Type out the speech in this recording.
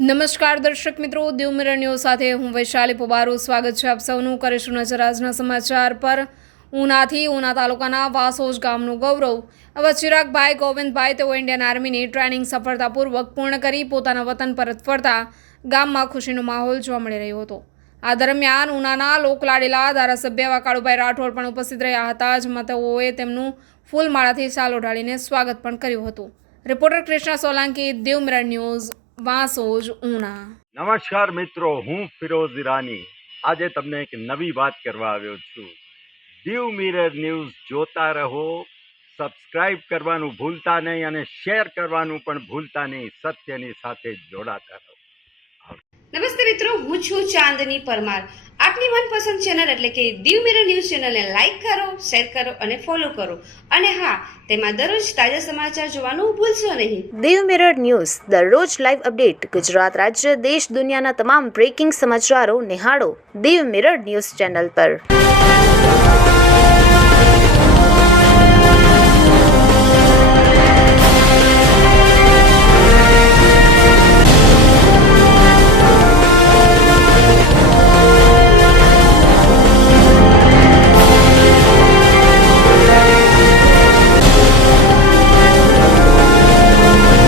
નમસ્કાર દર્શક મિત્રો, દીવ મિરર ન્યૂઝ સાથે હું વૈશાલી પોબારો સ્વાગત છે આપ સૌનું. કરીશું નજર આજના સમાચાર પર. ઉના તાલુકાના વાસોજ ગામનું ગૌરવ હવે ચિરાગભાઈ ગોવિંદભાઈ, તેઓ ઇન્ડિયન આર્મીની ટ્રેનિંગ સફળતાપૂર્વક પૂર્ણ કરી પોતાના વતન પરત ફરતા ગામમાં ખુશીનો માહોલ જોવા મળી રહ્યો હતો. આ દરમિયાન ઉનાના લોકલાડીલા ધારાસભ્ય એવા કાળુભાઈ રાઠોડ પણ ઉપસ્થિત રહ્યા હતા, જેમાં તેઓએ તેમનું ફૂલમાળાથી શાલ ઓઢાડીને સ્વાગત પણ કર્યું હતું. Reporter Krishna Solanki, Diu mirror news, Vasoj, Una. નમસ્કાર મિત્રો, હું ફિરોઝ ઈરાની આજે તમને એક નવી વાત કરવા આવ્યો છું. દીવ મિરર ન્યૂઝ જોતા રહો, સબસ્ક્રાઇબ કરવાનું ભૂલતા નહીં અને શેર કરવાનું પણ ભૂલતા નહીં. સત્યની સાથે જોડાતા રહો. નમસ્તે મિત્રો, હું છું ચાંદની પરમાર. આપની મનપસંદ ચેનલ એટલે કે દીવ મિરર ન્યૂઝ ચેનલને લાઈક કરો, શેર કરો અને ફોલો કરો. અને હા, તેમાં દરરોજ તાજા સમાચાર જોવાનું ભૂલશો નહીં. દીવ મિરર ન્યૂઝ દરરોજ લાઈવ અપડેટ. ગુજરાત રાજ્ય, દેશ, દુનિયાના તમામ બ્રેકિંગ સમાચારો નિહાળો દીવ મિરર ન્યૂઝ ચેનલ પર.